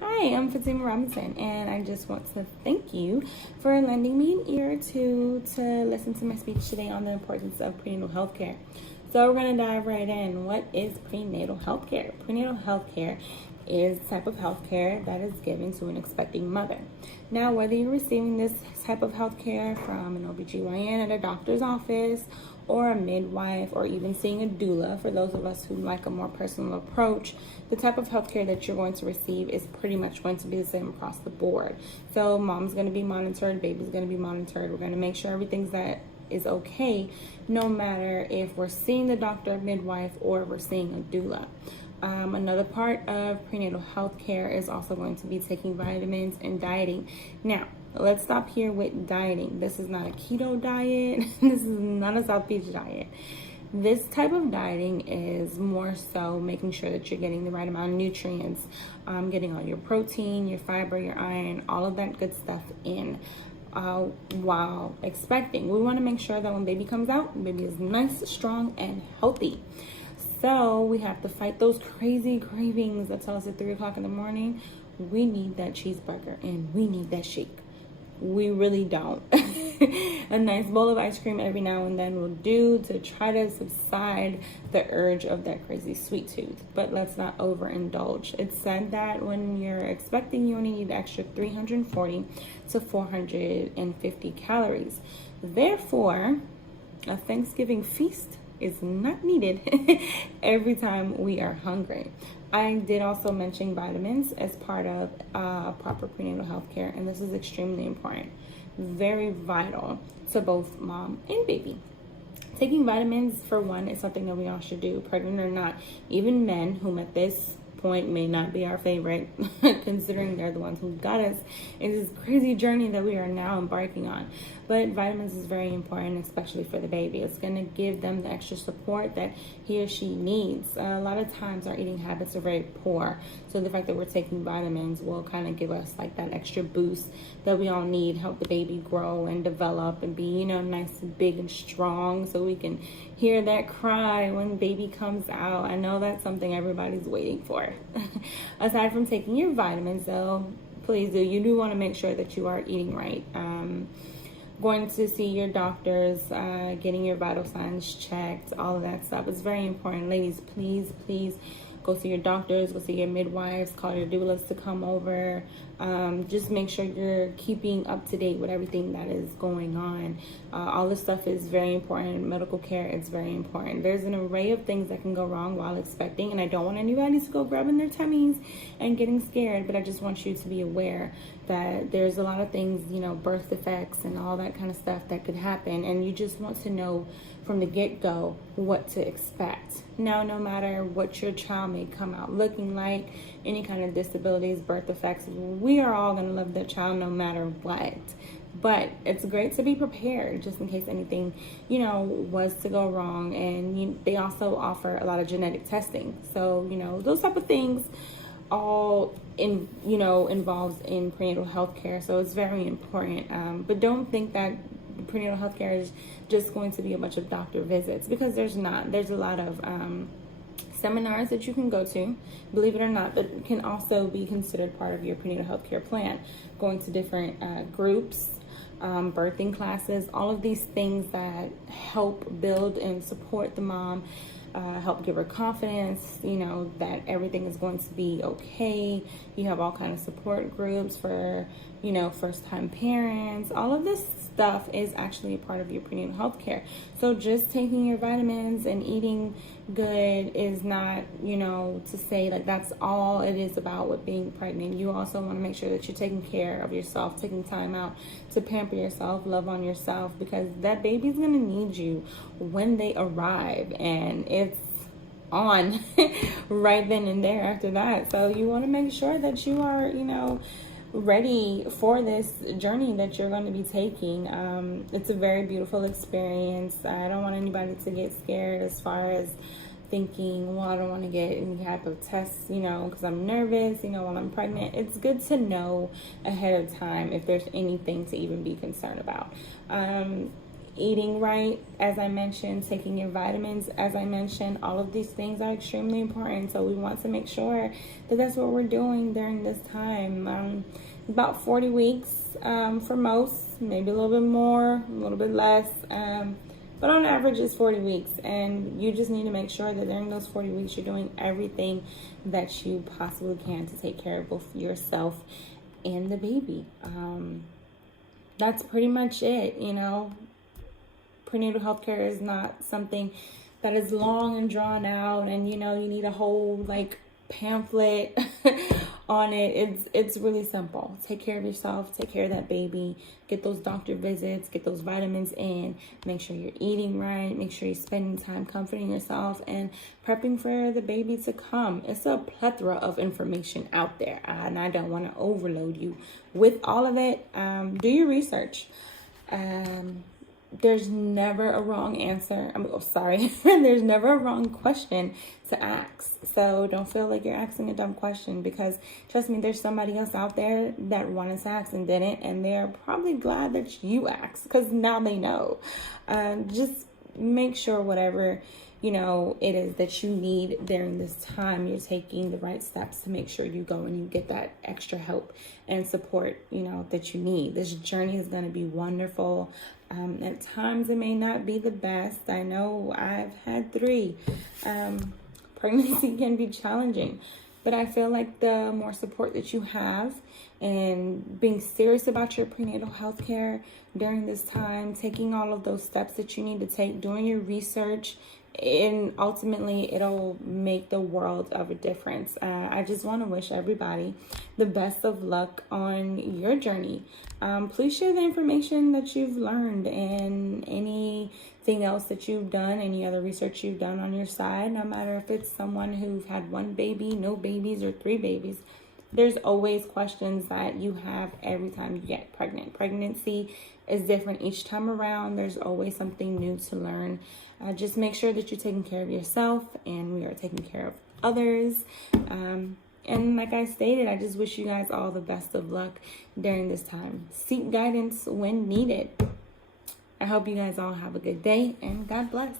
Hi, I'm Fatima Robinson, and I just want to thank you for lending me an ear to listen to my speech today on the importance of prenatal health care. So we're going to dive right in. What is prenatal health care? Prenatal health care is the type of health care that is given to an expecting mother. Now, whether you're receiving this type of health care from an OBGYN at a doctor's office or a midwife or even seeing a doula, for those of us who like a more personal approach, the type of health care that you're going to receive is pretty much going to be the same across the board. So mom's going to be monitored, baby's going to be monitored. We're going to make sure everything's that is okay, no matter if we're seeing the doctor, midwife, or we're seeing a doula. Another part of prenatal health care is also going to be taking vitamins and dieting. Now, let's stop here with dieting. This is not a keto diet. This is not a South Beach diet. This type of dieting is more so making sure that you're getting the right amount of nutrients, getting all your protein, your fiber, your iron, all of that good stuff in while expecting. We want to make sure that when baby comes out, baby is nice, strong, and healthy. So we have to fight those crazy cravings that tell us at 3 o'clock in the morning, we need that cheeseburger and we need that shake. We really don't. A nice bowl of ice cream every now and then will do to try to subside the urge of that crazy sweet tooth. But let's not overindulge. It's said that when you're expecting, you only need extra 340 to 450 calories. Therefore, a Thanksgiving feast is not needed every time we are hungry. I did also mention vitamins as part of proper prenatal health care, and this is extremely important, very vital to both mom and baby. Taking vitamins, for one, is something that we all should do, pregnant or not. Even men, whom at this point may not be our favorite, considering they're the ones who got us in this crazy journey that we are now embarking on. But vitamins is very important, especially for the baby. It's going to give them the extra support that he or she needs. A lot of times our eating habits are very poor, so the fact that we're taking vitamins will kind of give us like that extra boost that we all need, help the baby grow and develop and be, nice and big and strong, so we can hear that cry when baby comes out. I know that's something everybody's waiting for. Aside from taking your vitamins, though, please you do want to make sure that you are eating right. Going to see your doctors, getting your vital signs checked, all of that stuff is very important. Ladies, please go see your doctors, go see your midwives, call your doulas to come over. Just make sure you're keeping up to date with everything that is going on. All this stuff is very important. Medical care is very important. There's an array of things that can go wrong while expecting, and I don't want anybody to go grabbing their tummies and getting scared, but I just want you to be aware that there's a lot of things, birth defects and all that kind of stuff that could happen, and you just want to know from the get-go what to expect. Now, no matter what your child may come out looking like, any kind of disabilities, birth defects, we are all going to love that child no matter what. But it's great to be prepared just in case anything, was to go wrong. And they also offer a lot of genetic testing. So, those type of things all involves in prenatal health care. So it's very important. But don't think that prenatal health care is just going to be a bunch of doctor visits, because there's not. There's a lot of seminars that you can go to, believe it or not, that can also be considered part of your prenatal health care plan. Going to different groups, birthing classes, all of these things that help build and support the mom, help give her confidence, that everything is going to be okay. You have all kind of support groups for, first-time parents. All of this stuff is actually a part of your prenatal health care. So just taking your vitamins and eating good is not, to say that that's all it is about with being pregnant. You also want to make sure that you're taking care of yourself, taking time out to pamper yourself, love on yourself, because that baby's going to need you when they arrive, and it's on right then and there after that. So you want to make sure that you are, ready for this journey that you're going to be taking. It's a very beautiful experience. I don't want anybody to get scared as far as thinking, well, I don't want to get any type of tests, because I'm nervous, while I'm pregnant. It's good to know ahead of time if there's anything to even be concerned about. eating right, as I mentioned, taking your vitamins, as I mentioned. All of these things are extremely important. So we want to make sure that that's what we're doing during this time. About 40 weeks for most, maybe a little bit more, a little bit less. But on average, it's 40 weeks. And you just need to make sure that during those 40 weeks, you're doing everything that you possibly can to take care of both yourself and the baby. That's pretty much it, you know. Prenatal health care is not something that is long and drawn out, and you need a whole like pamphlet on it. It's really simple. Take care of yourself, take care of that baby, get those doctor visits, get those vitamins in, make sure you're eating right, make sure you're spending time comforting yourself and prepping for the baby to come. It's a plethora of information out there, and I don't want to overload you with all of it. Do your research. There's never a wrong answer. There's never a wrong question to ask. So don't feel like you're asking a dumb question, because trust me, there's somebody else out there that wanted to ask and didn't, and they're probably glad that you asked, because now they know. Just make sure whatever it is that you need during this time, you're taking the right steps to make sure you go and you get that extra help and support, that you need. This journey is going to be wonderful. At times it may not be the best. I know I've had 3. Pregnancy can be challenging, but I feel like the more support that you have and being serious about your prenatal health care during this time, taking all of those steps that you need to take, doing your research, and ultimately it'll make the world of a difference. I just want to wish everybody the best of luck on your journey. Please share the information that you've learned and anything else that you've done, any other research you've done on your side, no matter if it's someone who's had 1 baby, no babies, or 3 babies. There's always questions that you have every time you get pregnant. Pregnancy is different each time around. There's always something new to learn. Just make sure that you're taking care of yourself, and we are taking care of others. And like I stated, I just wish you guys all the best of luck during this time. Seek guidance when needed. I hope you guys all have a good day, and God bless.